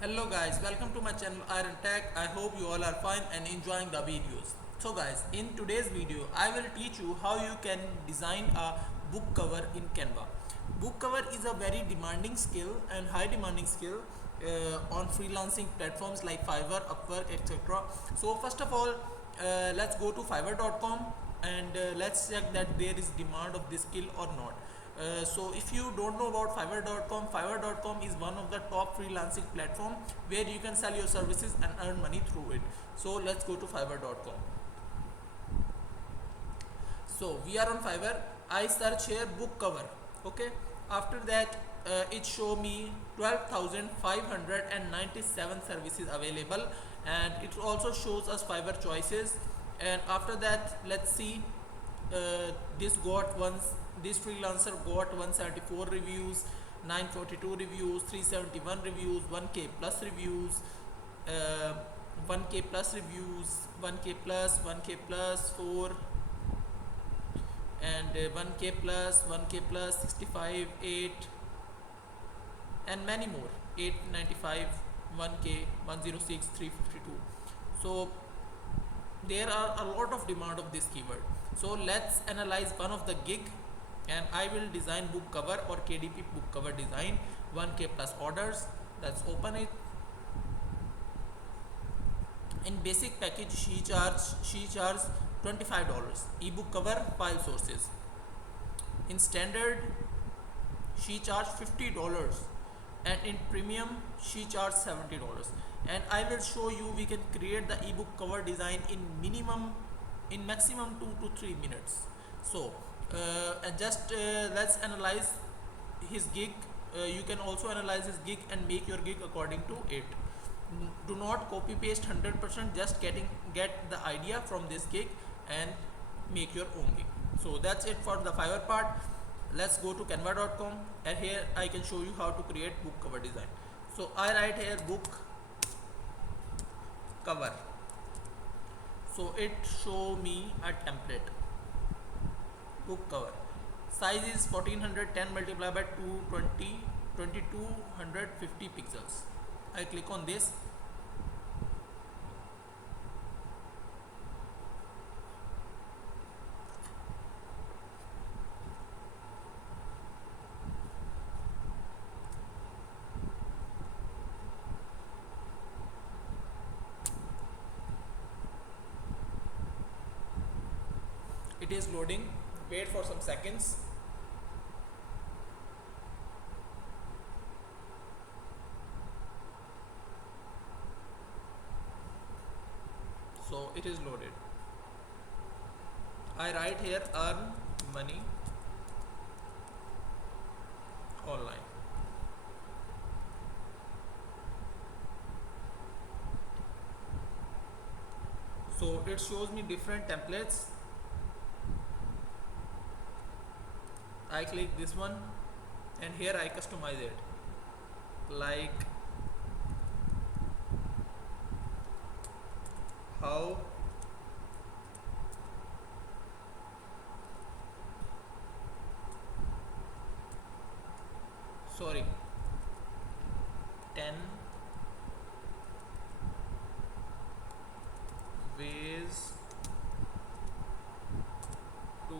Hello guys, welcome to my channel Iron Tech. I hope you all are fine and enjoying the videos. So guys, in today's video, I will teach you how you can design a book cover in Canva. Book cover is a very demanding skill and high demanding skill on freelancing platforms like Fiverr, Upwork, etc. So first of all, let's go to fiverr.com and let's check that there is demand of this skill or not. So if you don't know about fiverr.com is one of the top freelancing platform where you can sell your services and earn money through it. So let's go to fiverr.com. So we are on Fiverr. I search here book cover. Okay. After that, it show me 12,597 services available, and it also shows us Fiverr choices. And after that, let's see. This got once. This freelancer got 174 reviews, 942 reviews, 371 reviews, 1k plus reviews, uh, 1k plus reviews, 1k plus, 1k plus 4, and 1k plus 1k plus 65 8 and many more, 895, 1k 106 352. So there are a lot of demand of this keyword. So let's analyze one of the gig, and I will design book cover or KDP book cover design, 1k plus orders. Let's open it. In basic package she charge $25, ebook cover file sources. In standard she charge $50, and in premium she charge $70. And I will show you we can create the ebook cover design in maximum 2 to 3 minutes. So and just let's analyze his gig. You can also analyze his gig and make your gig according to it. Do not copy paste 100%, just get the idea from this gig and make your own gig. So that's it for the Fiverr part. Let's go to canva.com, and here I can show you how to create book cover design. So I write here book cover. So it show me a template book cover. Size is 1410 multiplied by 220 2250 pixels. I click on this. It is loading. Wait for some seconds. So it is loaded. I write here earn money online. So it shows me different templates. I click this one, and here I customize it like how sorry 10 ways to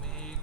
make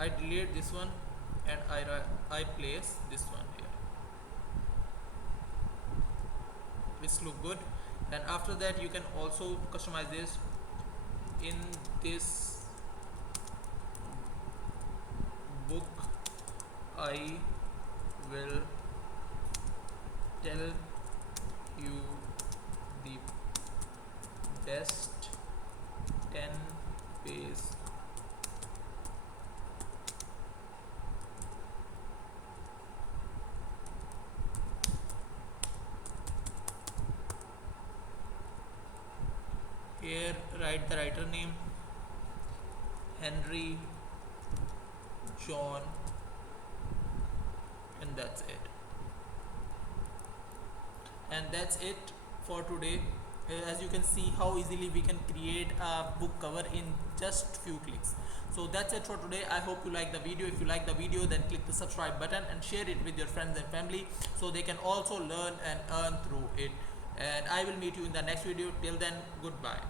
I delete this one, and I place this one here. This look good. And after that you can also customize this. In this book I will tell you the best space. Here write the writer name, Henry John, and that's it. And that's it for today. As you can see how easily we can create a book cover in just few clicks. So that's it for today. I hope you like the video. If you like the video, then click the subscribe button and share it with your friends and family so they can also learn and earn through it. And I will meet you in the next video. Till then, goodbye.